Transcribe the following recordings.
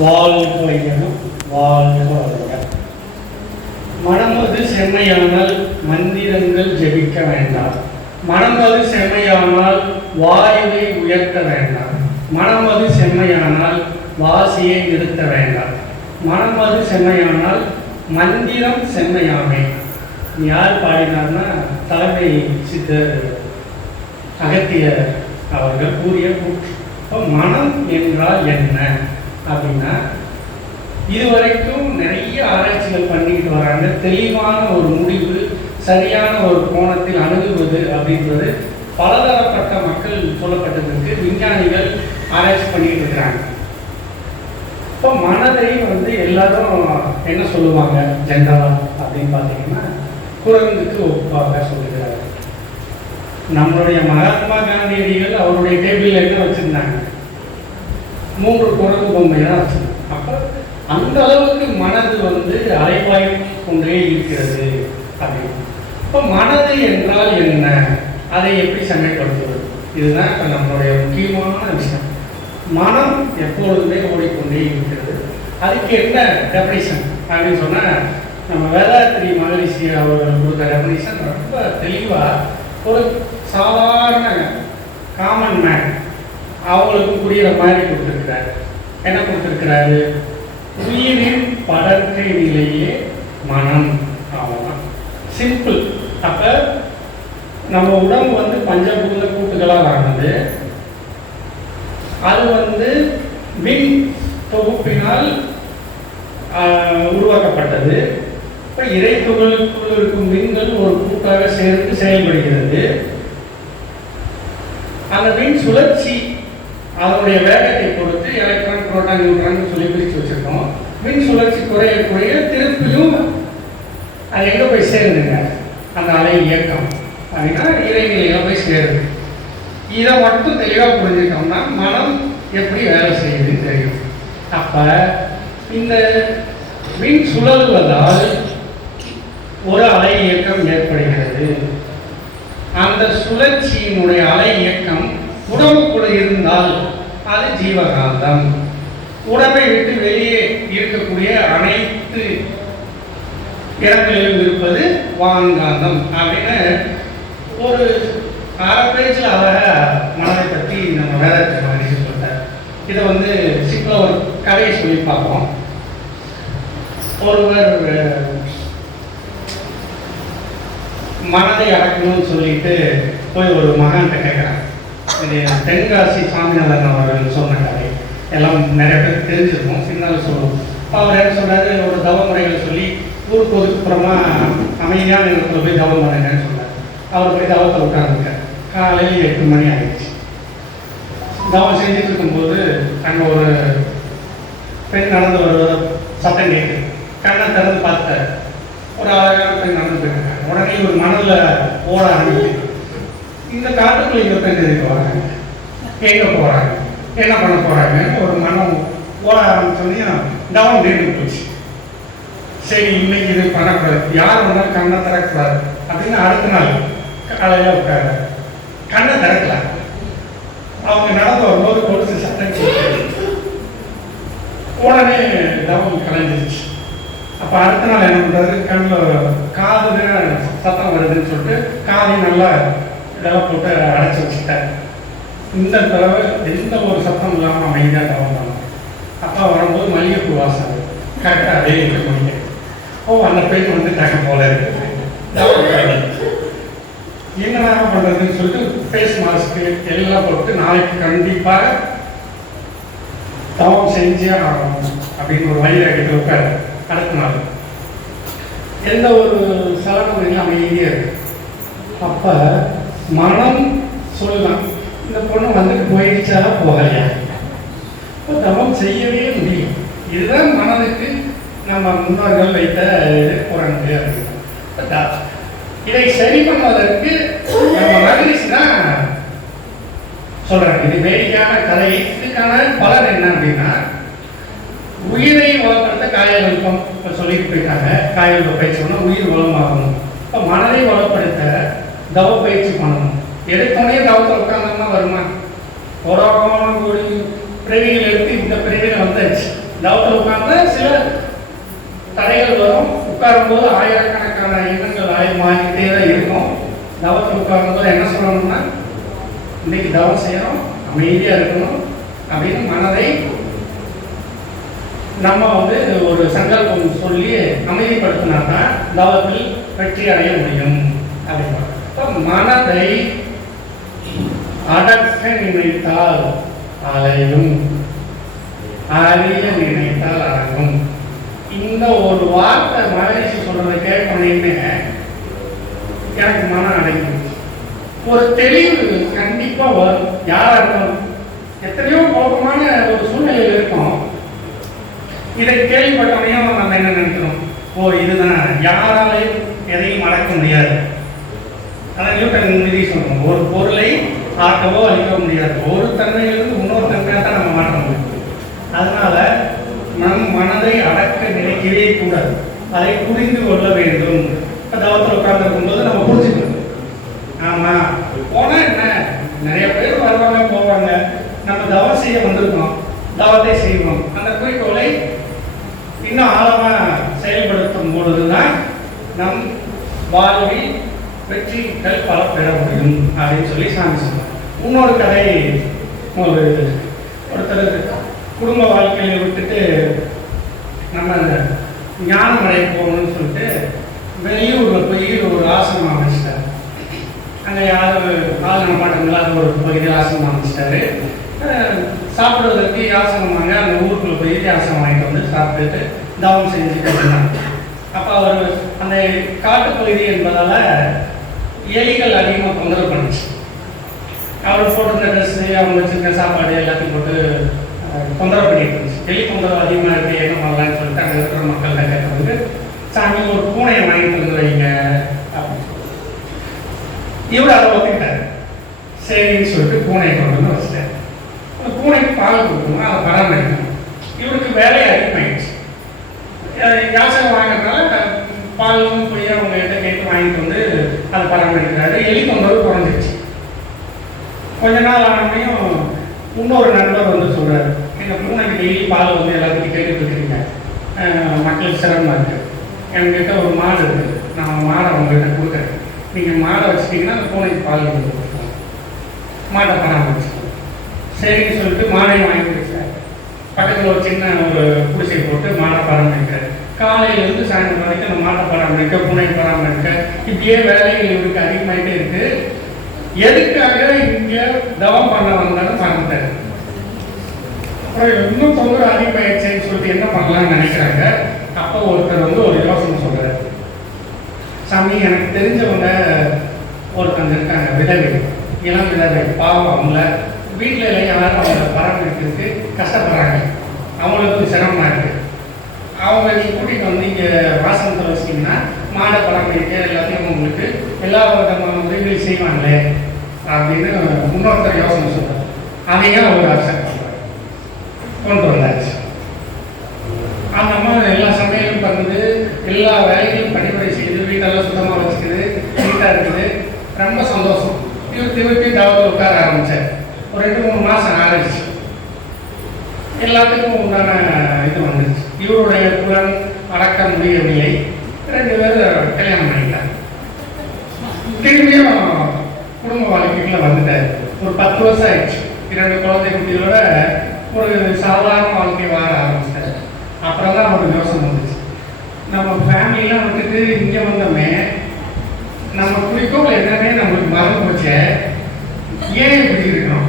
வாழ்க வையகம் வாழ்க வளர்க. மனமது செம்மையானால் மந்திரங்கள் ஜெபிக்க வேண்டாம். மனமது செம்மையானால் வாயுவை உயர்த்த வேண்டாம். மனமது செம்மையானால் வாசியை நிறுத்த வேண்டாம். மனமது செம்மையானால் மந்திரம் செம்மையாமே. யார் பாடினார்னா தலைமை சித்தர் அகத்தியர் அவர்கள் கூறிய கூற்று. இப்போ மனம் என்றால் என்ன அப்படின்னா, இதுவரைக்கும் நிறைய ஆராய்ச்சிகள் பண்ணிக்கிட்டு வராங்க. தெளிவான ஒரு முடிவு, சரியான ஒரு கோணத்தில் அணுகுவது அப்படின்றது பலதரப்பட்ட மக்கள் சொல்லப்பட்டதற்கு விஞ்ஞானிகள் ஆராய்ச்சி பண்ணிக்கிட்டு இருக்கிறாங்க. இப்போ மனதை எல்லாரும் என்ன சொல்லுவாங்க ஜென்ரலா அப்படின்னு பார்த்தீங்கன்னா, குரங்குக்கு ஒப்பாக சொல்லுகிறார். நம்மளுடைய மகாத்மா காந்தியடிகள் அவருடைய டேபிளில் என்ன வச்சுருந்தாங்க? 3 குரங்கு பொம்மை தான் வச்சுருந்தாங்க. அப்போ அந்த அளவுக்கு மனது அலைவாய் கொண்டே இருக்கிறது அப்படின்னு. இப்போ மனது என்றால் என்ன, அதை எப்படி செம்மைப்படுத்துவது, இதுதான் இப்போ நம்மளுடைய முக்கியமான விஷயம். மனம் எப்பொழுதுமே ஓடிக்கொண்டே இருக்கிறது. அதுக்கு என்ன டெஃபினிஷன் அப்படின்னு சொன்னால், நம்ம வேதாத்திரி மகரிஷி அவர்கள் கொடுத்த டெஃபினிஷன் ரொம்ப தெளிவாக ஒரு சாதாரண காமன் மேன் அவங்களுக்கு புரிகிற மாதிரி கொடுத்துருக்கிறாரு. என்ன கொடுத்துருக்கிறாரு? உயிரின் படர்க்கை நிலையே மனம். அவ்வளோதான், சிம்பிள். அப்போ நம்ம உடம்பு பஞ்சபூத கூட்டுகளால் ஆனது. அது விண் தொகுப்பினால் உருவாக்கப்பட்டது. இப்போ இறை துகளுக்குள் இருக்கும் விண்கள் ஒரு கூட்டாக சேர்ந்து செயல்படுகிறது. அந்த விண் சுழற்சி அதனுடைய வேகத்தை பொறுத்து எலக்ட்ரான், புரோட்டான், நியூட்ரான் சொல்லி பிரித்து வச்சிருக்கோம். மின் சுழற்சி குறைய குறைய திருப்பியும் அது எங்கே போய் சேருதுங்க? அந்த அலை இயக்கம் அப்படின்னா இறைநிலையில் போய் சேருது. இதை மட்டும் தெளிவாக புரிஞ்சுட்டோம்னா மனம் எப்படி வேலை செய்யுதுன்னு தெரியும். அப்போ இந்த மின் சுழல்வதால் ஒரு அலை இயக்கம் ஏற்படுகிறது. அந்த சுழற்சியினுடைய அலை இயக்கம் உடம்புக்குள்ள இருந்தால் அது ஜீவகாந்தம். உடம்பை விட்டு வெளியே இருக்கக்கூடிய அனைத்து இடங்களிலும் இருப்பது வான்காந்தம் அப்படின்னு ஒரு 1/2 பேஜில் அழகாக மனதை பற்றி நம்ம வேதாத்திரி மகரிஷி சொல்றார். இதை சிம்பிளாக ஒரு கதையை சொல்லி பார்ப்போம். ஒருவர் மனதை அடக்கணும்னு சொல்லிட்டு போய் ஒரு மகான்கிட்ட கேட்குறாங்க. இது தென்காசி சாமிநாதன் அவர்கள் சொன்ன கதை, எல்லாம் நிறைய பேர் தெரிஞ்சிருக்கும், சின்னாலும் சொல்லுவோம். அவர் என்ன சொல்கிறாரு, ஒரு தவ முறைகள் சொல்லி ஊருக்கு ஒதுக்குப்புறமா அமைதியான இடத்துல போய் தவம் பண்ணுங்கன்னு சொன்னார். அவர் போய் தவத்தை உட்கார்ந்துருக்கார். காலையில் 8 மணி ஆகிடுச்சு. தவம் செஞ்சுட்டு இருக்கும்போது அங்கே ஒரு பெண் நடந்து வருவதை சத்தம் கேட்குது. கண்ணை திறந்து பார்த்தார். ஒரு அழகான பெண் நடந்து போயிருக்காங்க. உடனே ஒரு மணலில் ஓட ஆரம்பிச்சு, இந்த காட்டுக்குள்ள இங்கே பெண் எதுக்கு வராங்க, எங்கே போகிறாங்க, என்ன பண்ண போகிறாங்கன்னு ஒரு மனம் ஓட ஆரம்பிச்சோன்னே தவம் மீண்டும் போச்சு. சரி, இன்னைக்கு இது பண்ணக்கூடாது, யார் வந்தாலும் கண்ணை திறக்கக்கூடாது அப்படின்னு அடுத்த நாள் காலையில் உட்கார கண்ணை திறக்கல. அவங்க நடந்து வரும்போது கொலுசு சத்தம் கேட்குது. உடனே தவம் கலைஞ்சிருச்சு. அப்போ அடுத்த நாள் என்ன பண்ணுறாரு, கண்ணில் காது சத்தம் வருதுன்னு சொல்லிட்டு காதையும் நல்லா இதெல்லாம் போட்டு அடைச்சி வச்சுட்டார். இந்த தடவை எந்த ஒரு சத்தம் இல்லாமல் அமைதியாக தவம் பண்ணோம். அப்பா வரும்போது மல்லிகைப்பூ வாசம் கரெக்டாக அதே இருக்க முடியும். அந்த பெண் வந்துட்டாங்க போல இருக்கு. என்னடா பண்ணுறதுன்னு சொல்லிட்டு ஃபேஸ் மாஸ்க்கு எல்லாம் போட்டு நாளைக்கு கண்டிப்பாக தவம் செஞ்சே ஆகணும் அப்படின்னு ஒரு வழியாகிட்டு உட்காரு. அடுத்த நாள் எந்த ஒரு சலனம் இல்லை, அமைதியாக இருக்கு. அப்போ மனம் சொல்லலாம், இந்த பொண்ணு வந்துட்டு போயிடுச்சா போகலையா, இப்போ தவம் செய்யவே முடியும். இதுதான் மனதுக்கு நம்ம முன்னோர்கள் வைத்த குரங்கு அப்படின்னா. இதை சரி பண்ணுவதற்கு நம்ம மகரிஷி தான் சொல்றாங்க. இது வேடிக்கையான கதை. இதுக்கான பலன் என்ன அப்படின்னா, உயிரை வளப்படுத்த காயல்பம் இப்போ சொல்லிட்டு போயிட்டாங்க. காயல்ப பயிற்சி உயிர் வளமாகணும். இப்போ மனதை வளப்படுத்த தவ பயிற்சி பண்ணணும். எடுத்தோடனே தவத்தை உட்காந்தோம்னா வருமா? ஒரு பிறவிகள் எடுத்து இந்த பிறவியில் வந்தாச்சு. தவத்தில் உட்கார்ந்து சில தடைகள் வரும். உட்காரும்போது ஆயிரக்கணக்கான எண்ணங்கள் மாறிக்கிட்டே தான் இருக்கும். தவத்தில் உட்காரும்போது என்ன சொல்லணும்னா, இன்னைக்கு தவம் செய்யணும், அமைதியாக இருக்கணும் அப்படின்னு மனதை நம்ம ஒரு சங்கல்பம் சொல்லி அமைதிப்படுத்தினா தான் தவத்தில் வெற்றி அடைய முடியும் அப்படின்னு. மனதை அடக்க நினைத்தால் அலையும், அறிய நினைத்தால் அடங்கும். இந்த ஒரு வார்த்தை மகரிஷி சொல்றதை கேட்கணுமே எனக்கு மனம் அடங்கி ஒரு தெளிவு கண்டிப்பா வரும். யாரா இருந்தாலும் எத்தனையோ கோபமான ஒரு சூழ்நிலையில் இருக்கும். இதை கேள்விப்பட்டவனையும் நம்ம என்ன நினைக்கிறோம், ஓ இதுதான், யாராலையும் எதையும் அடக்க முடியாது. அதான் நியூட்டன் விதி சொல்றோம், ஒரு பொருளை ஆக்கவோ அழிக்க முடியாது, ஒரு தன்மையிலிருந்து இன்னொரு தன்மையாக தான் நம்ம மாற்ற முடியும். அதனால நம் மனதை அடக்க நினைக்கவே கூடாது, அதை புரிந்து கொள்ள வேண்டும். இப்போ தவத்தில் உட்கார்ந்துருக்கும் போது நம்ம புரிஞ்சுக்கணும். ஆமா போனா என்ன, நிறைய பேர் வருவாங்க போவாங்க, நம்ம தவம் செய்ய வந்திருக்கோம், தவத்தை செய்வோம். அந்த குறிக்கோளை இன்னும் ஆழமா செயல்படுத்தும் பொழுதுதான் நம் வாழ்வில் வெற்றிகள் பல பெற முடியும் அப்படின்னு சொல்லி சாமி சொன்னார். இன்னொரு கதை, ஒருத்தர் குடும்ப வாழ்க்கையை விட்டுட்டு நம்ம ஞானமடைய போகணும்னு சொல்லிட்டு வெளியூரில் போய் ஒரு ஆசிரமம் அமைச்சிட்டார். அங்கே யாரும் ஆள் நடமாட்டம் இல்லாத ஒரு பகுதியில் ஆசிரமம் அமைச்சிட்டாரு. சாப்பிடுவதற்கு ஆசிரமாங்க அந்த ஊருக்குள்ள போய் ஆசிரமம் வாங்கிட்டு வந்து சாப்பிட்டுட்டு தவம் செஞ்சுட்டு இருந்தாங்க. அப்போ அவர் அந்த காட்டுப்பகுதி என்பதால் எலிகள் அதிகமாக தொந்தரவு பண்ணுச்சு. அவர் போட்டிருந்த ட்ரெஸ்ஸு, அவங்க வச்சுருக்க சாப்பாடு எல்லாத்தையும் போட்டு தொந்தரவு பண்ணிட்டு இருந்துச்சு. எலி தொந்தரவு அதிகமாக இருக்குது, என்ன பண்ணலான்னு சொல்லிட்டு அங்கே இருக்கிற மக்கள்கிட்ட கேட்டவங்க சாமி ஒரு பூனையை வாங்கிட்டு வந்து வைங்க அப்படின்னு சொல்லி இவர் அதை ஒத்துக்கிட்டார். சரின்னு சொல்லிட்டு பூனையை கொண்டு வந்து வச்சுட்டார். அந்த பூனைக்கு பால் கொடுக்கணும், அதை பராமரிக்கணும். இவருக்கு வேலையை அதிகமாகிடுச்சு. யாசகம் வாங்கிறதுனால பாலும் போய் அவங்க கிட்ட கேட்டு வாங்கிட்டு வந்து அதை பராமரிக்கிறாரு. எலி தொந்தரவு குறைஞ்சிருச்சு. கொஞ்ச நாள் ஆனமையும் இன்னொரு நண்பர் வந்து சொல்கிறார், எங்கள் பூனைக்கு டெய்லி பால் வந்து எல்லாத்துக்கும் கேட்டுட்டு இருக்கிறீங்க, மக்களுக்கு சிரமமாக இருக்குது, எங்ககிட்ட ஒரு மாடு இருக்குது, நான் மாடை உங்கள்கிட்ட கொடுக்குறேன், நீங்கள் மாடை வச்சுட்டிங்கன்னா அந்த பூனைக்கு பால் கொடுத்துருக்கோம், மாடை பராமரிச்சுக்கோங்க. சரின்னு சொல்லிட்டு மாடையும் வாங்கி வச்சார். பக்கத்தில் ஒரு சின்ன ஒரு குடிசை போட்டு மாடை பராமரிக்கிறார். காலையிலேருந்து சாயந்தரம் வரைக்கும் அந்த மாட்டை பராமரிக்க, பூனை பராமரிக்க, இப்படியே வேலைகள் இவருக்கு அதிகமாகிட்டே இருக்குது. எதுக்காக இங்கே தவம் பண்ண வந்தாலும் மறந்துட்டாரு. அப்புறம் இன்னும் தொந்தரவு அதிகமாகிடுச்சேன்னு சொல்லிட்டு என்ன பண்ணலாம்னு நினைக்கிறாங்க. அப்போ ஒருத்தர் வந்து ஒரு யோசனை சொல்கிறார், சாமி எனக்கு தெரிஞ்சவங்க ஒருத்தங்க இருக்காங்க, விதவை, இளம் விதவை, பாவம், அவங்கள வீட்டில் இல்லை யாரும் அவங்கள பராமரிக்கிறதுக்கு கஷ்டப்படுறாங்க, அவங்களுக்கு சிரமமாக இருக்குது, அவங்க நீங்கள் கூட்டிகிட்டு வந்து இங்கே வாசனத்தில் வச்சிட்டிங்கன்னா மாடை பராமரிக்க எல்லாத்தையும் உங்களுக்கு எல்லா விதமான உதவிகள் செய்வாங்களே அப்படின்னு இன்னொருத்தர் யோசனை சொல்கிறார். அதையும் அவர் அக்செப்ட் பண்ணுறாரு, கொண்டு வந்தாச்சு. அந்த அம்மா எல்லா சமையலும் பண்ணுது, எல்லா வேலைகளும் பணிமுறை செய்யுது, வீட்டெல்லாம் சுத்தமாக வச்சுக்குது, நீட்டாக இருக்குது, ரொம்ப சந்தோஷம். இவர் திருப்பி தவத்தில் உட்கார ஆரம்பித்தார். ஒரு 2-3 மாதம் ஆரம்பிச்சு எல்லாத்துக்கும் உண்டான இது வந்துருச்சு. இவருடைய புலன் அடக்க முடியவில்லை. 2 பேர் கல்யாணம் பண்ணிட்டார். திரும்பியும் குடும்ப வாழ்க்கைக்குள்ள வந்துட்டார். ஒரு 10 வருஷம் ஆயிடுச்சு. 2 குழந்தை குட்டியோட ஒரு சாதாரண வாழ்க்கை வாழ ஆரம்பிச்சிட்டார். அப்புறம் தான் அவருக்கு யோசனை வந்துச்சு, நம்ம ஃபேமிலியெலாம் வந்துட்டு இங்கே வந்தோமே, நம்ம குறிக்கோள் என்னன்னே நம்மளுக்கு மறந்து போச்சே, ஏன் இப்படி இருக்கணும்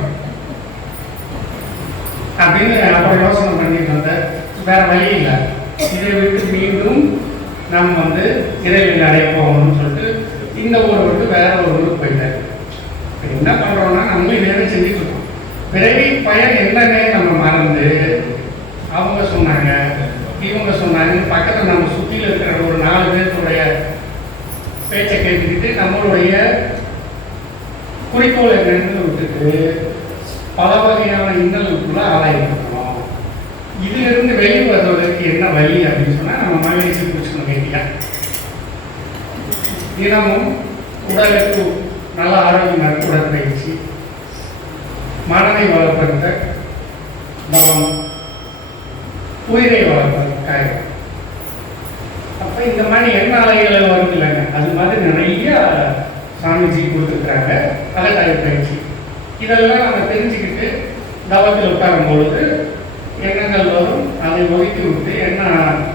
அப்படின்னு அப்புறம் யோசனை பண்ணிட்டு வந்தார். வேற வழி இல்லை, இதை விட்டு மீண்டும் நம்ம வந்து இறைவன் அடைய போகணும்னு சொல்லிட்டு இந்த ஊரை விட்டு வேற ஒரு ஊருக்கு போயிட்டார். என்ன பண்ணுறோம்னா நம்ம இதே செஞ்சுட்டு இருக்கோம். பிறவி பயன் என்னன்னே நம்ம மறந்து அவங்க சொன்னாங்க இவங்க சொன்னாங்க பக்கத்தில் நம்ம சுற்றியில் இருக்கிற ஒரு 4 பேருடைய பேச்சை கேட்டுக்கிட்டு நம்மளுடைய குறிக்கோள் என்னன்னு விட்டுட்டு பல வகையான இன்னலுக்குள்ள ஆளாயிருக்கணும். இதிலிருந்து வெளிவருவதற்கு என்ன வழி அப்படின்னு சொன்னால் நம்ம மகிழ்ச்சி பிடிச்சணும். கேட்டியா, தினமும் உடலுக்கு நல்ல ஆரோக்கியமாக உடற்பயிற்சி, மனதை வளர்ப்படுத்த தவம், உயிரை வளர்ப்பதற்காக. அப்போ இந்த மாதிரி எண்ண அலைகள் வருது இல்லைங்க, அது மாதிரி நிறைய சாமிஜி கொடுத்துருக்குறாங்க அகத்தாய்வு பயிற்சி. இதெல்லாம் நம்ம தெரிஞ்சுக்கிட்டு தவத்தில் உட்காரும் பொழுது எண்ணங்கள் வரும், அதை ஒதுக்கி விட்டு எண்ண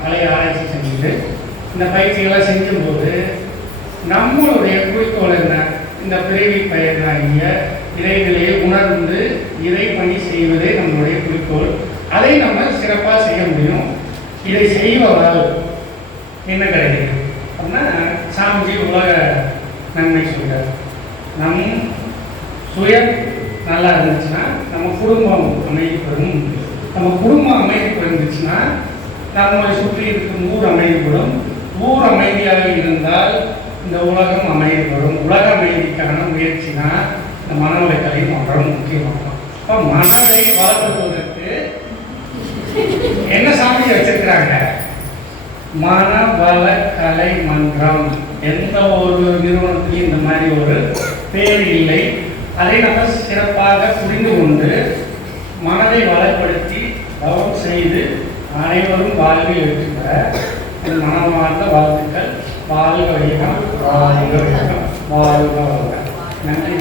அலையை ஆராய்ச்சி செஞ்சுட்டு இந்த பயிற்சிகளை செஞ்சும்போது நம்மளுடைய குறிக்கோள் என்ன, இந்த பிறவி பயனாகிய இறைநிலையை உணர்ந்து இறை பணி செய்வதே நம்மளுடைய குறிக்கோள். அதை நம்ம சிறப்பாக செய்ய முடியும். இதை செய்வதால் என்ன கிடைக்குது அப்படின்னா, சாமிஜி உலக நன்மை சொல்கிறார். நம் சுயம் நல்லா இருந்துச்சுன்னா நம்ம குடும்பம் அமைதி பெறும். நம்ம குடும்பம் அமைதி பெறுந்துச்சுன்னா நம்மளை சுற்றி இருக்கும் ஊர் அமைதிப்படும். ஊர் அமைதியாக இருந்தால் இந்த உலகம் அமைதிப்படும். உலக அமைதிக்கான முயற்சினா இந்த மனவளக்கலை மன்றம் முக்கியமாகும். இப்போ மனதை வளர்ப்பதற்கு என்ன சாமி வச்சிருக்கிறாங்க? மனவளக்கலை மன்றம். எந்த ஒரு நிறுவனத்திலையும் இந்த மாதிரி ஒரு பேர் இல்லை. அதை நம்ம சிறப்பாக புரிந்து கொண்டு மனதை வளப்படுத்தி தவம் செய்து அனைவரும் வாழ்வில் இருக்கிற மனமார்ந்த வாழ்த்துக்கள். வாழ்க வைகம், வாழ்க வைகம், வாழ்க வைகம். நன்றி.